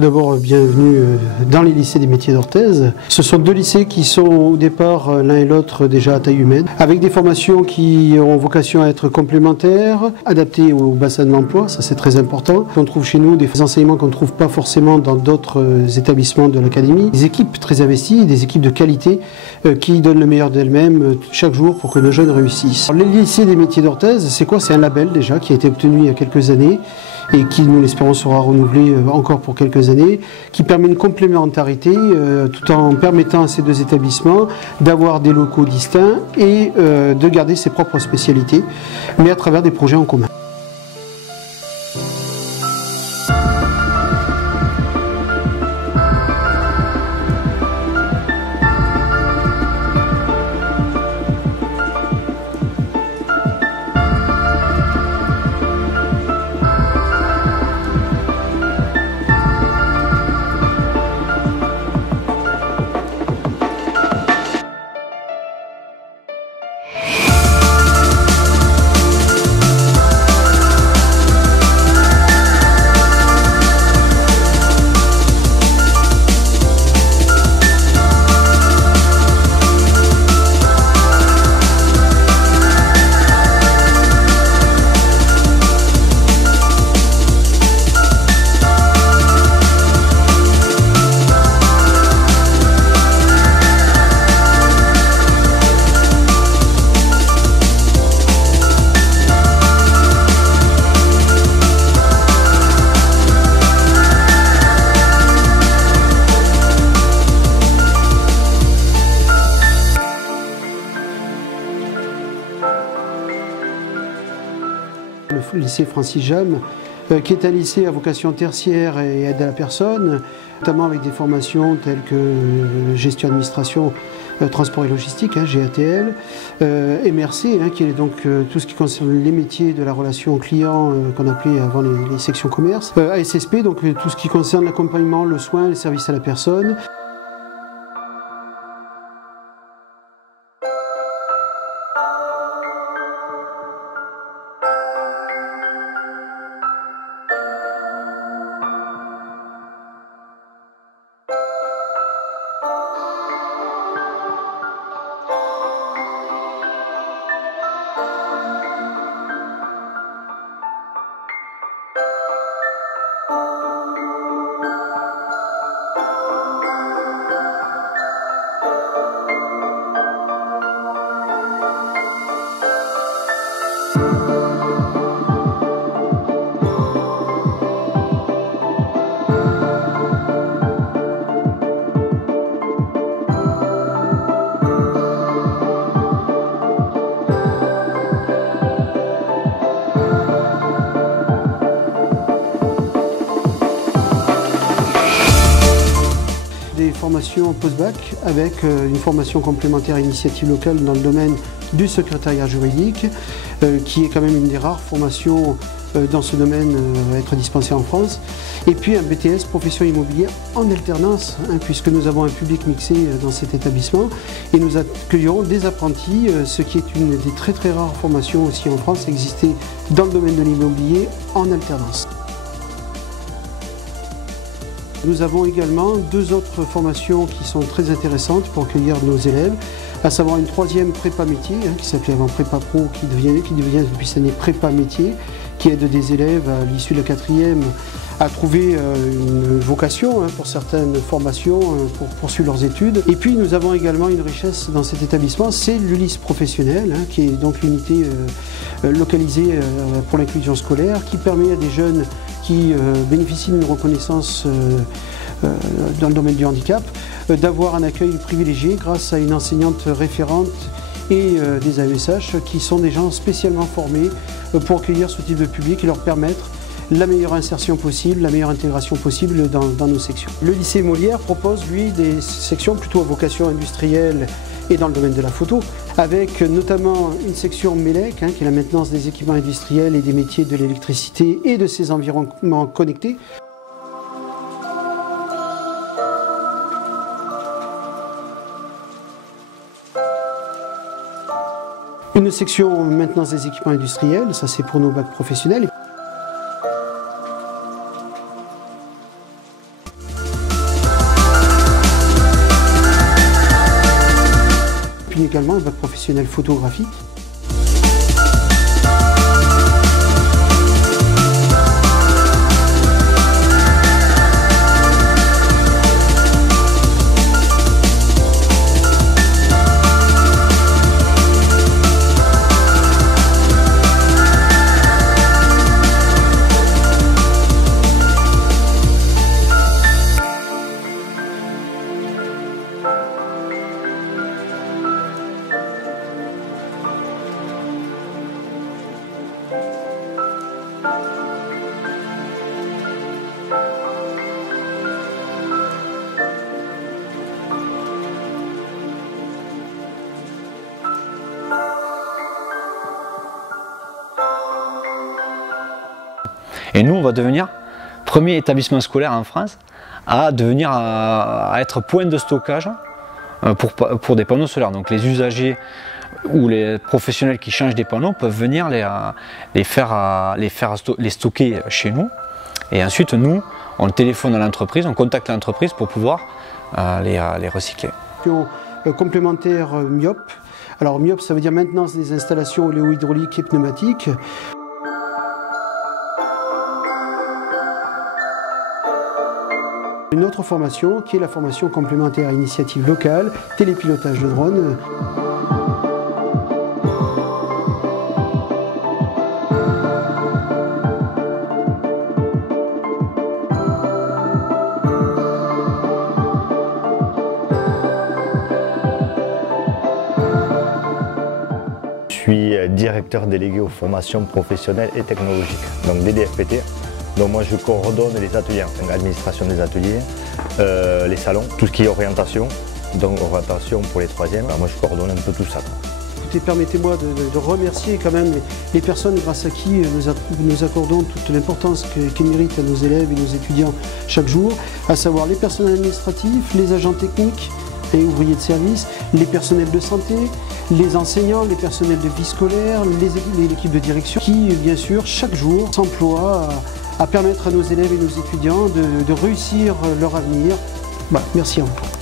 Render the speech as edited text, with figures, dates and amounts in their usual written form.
Tout d'abord, bienvenue dans les lycées des métiers d'Orthez. Ce sont deux lycées qui sont au départ, l'un et l'autre, déjà à taille humaine, avec des formations qui ont vocation à être complémentaires, adaptées au bassin de l'emploi, ça c'est très important. On trouve chez nous des enseignements qu'on ne trouve pas forcément dans d'autres établissements de l'académie. Des équipes très investies, des équipes de qualité qui donnent le meilleur d'elles-mêmes chaque jour pour que nos jeunes réussissent. Alors, les lycées des métiers d'Orthez, c'est quoi? C'est un label déjà qui a été obtenu il y a quelques années et qui, nous l'espérons, sera renouvelé encore pour quelques années, qui permet une complémentarité tout en permettant à ces deux établissements d'avoir des locaux distincts et de garder ses propres spécialités, mais à travers des projets en commun. Le lycée Francis Jammes, qui est un lycée à vocation tertiaire et aide à la personne, notamment avec des formations telles que gestion administration, transport et logistique, GATL, MRC, qui est donc tout ce qui concerne les métiers de la relation client qu'on appelait avant les sections commerce, ASSP, donc tout ce qui concerne l'accompagnement, le soin, les services à la personne. Des formations post-bac avec une formation complémentaire initiative locale dans le domaine du secrétariat juridique, qui est quand même une des rares formations dans ce domaine à être dispensée en France. Et puis un BTS profession immobilière en alternance, puisque nous avons un public mixé dans cet établissement et nous accueillons des apprentis, ce qui est une des très rares formations aussi en France exister dans le domaine de l'immobilier en alternance. Nous avons également deux autres formations qui sont très intéressantes pour accueillir nos élèves, à savoir une troisième prépa métier, qui s'appelait avant prépa pro, qui devient depuis cette année prépa métier, qui aide des élèves à l'issue de la quatrième à trouver une vocation pour certaines formations, pour poursuivre leurs études. Et puis nous avons également une richesse dans cet établissement, c'est l'ULIS professionnel, qui est donc l'unité localisée pour l'inclusion scolaire, qui permet à des jeunes qui bénéficient d'une reconnaissance dans le domaine du handicap, d'avoir un accueil privilégié grâce à une enseignante référente et des AESH qui sont des gens spécialement formés pour accueillir ce type de public et leur permettre la meilleure insertion possible, la meilleure intégration possible dans nos sections. Le lycée Molière propose, lui, des sections plutôt à vocation industrielle et dans le domaine de la photo, avec notamment une section MELEC, qui est la maintenance des équipements industriels et des métiers de l'électricité et de ses environnements connectés. Une section maintenance des équipements industriels, ça c'est pour nos bacs professionnels. puis également un bac professionnel photographique. Et nous, on va devenir premier établissement scolaire en France à devenir à être point de stockage pour des panneaux solaires. Donc les usagers ou les professionnels qui changent des panneaux peuvent venir les stocker chez nous. Et ensuite, nous, on téléphone à l'entreprise, on contacte l'entreprise pour pouvoir les recycler. Complémentaire MIOP. Alors MIOP, ça veut dire maintenance des installations oléohydrauliques et pneumatiques. Une autre formation qui est la formation complémentaire initiative locale, télépilotage de drone. Je suis directeur délégué aux formations professionnelles et technologiques, donc DDFPT. Donc moi je coordonne les ateliers, l'administration des ateliers, les salons, tout ce qui est orientation, donc orientation pour les troisièmes. Alors moi je coordonne un peu tout ça. Écoutez, permettez-moi de remercier quand même les personnes grâce à qui nous accordons toute l'importance qu'ils méritent à nos élèves et nos étudiants chaque jour, à savoir les personnels administratifs, les agents techniques et ouvriers de service, les personnels de santé, les enseignants, les personnels de vie scolaire, l'équipe de direction qui bien sûr chaque jour s'emploient à permettre à nos élèves et nos étudiants de réussir leur avenir. Voilà, merci à vous.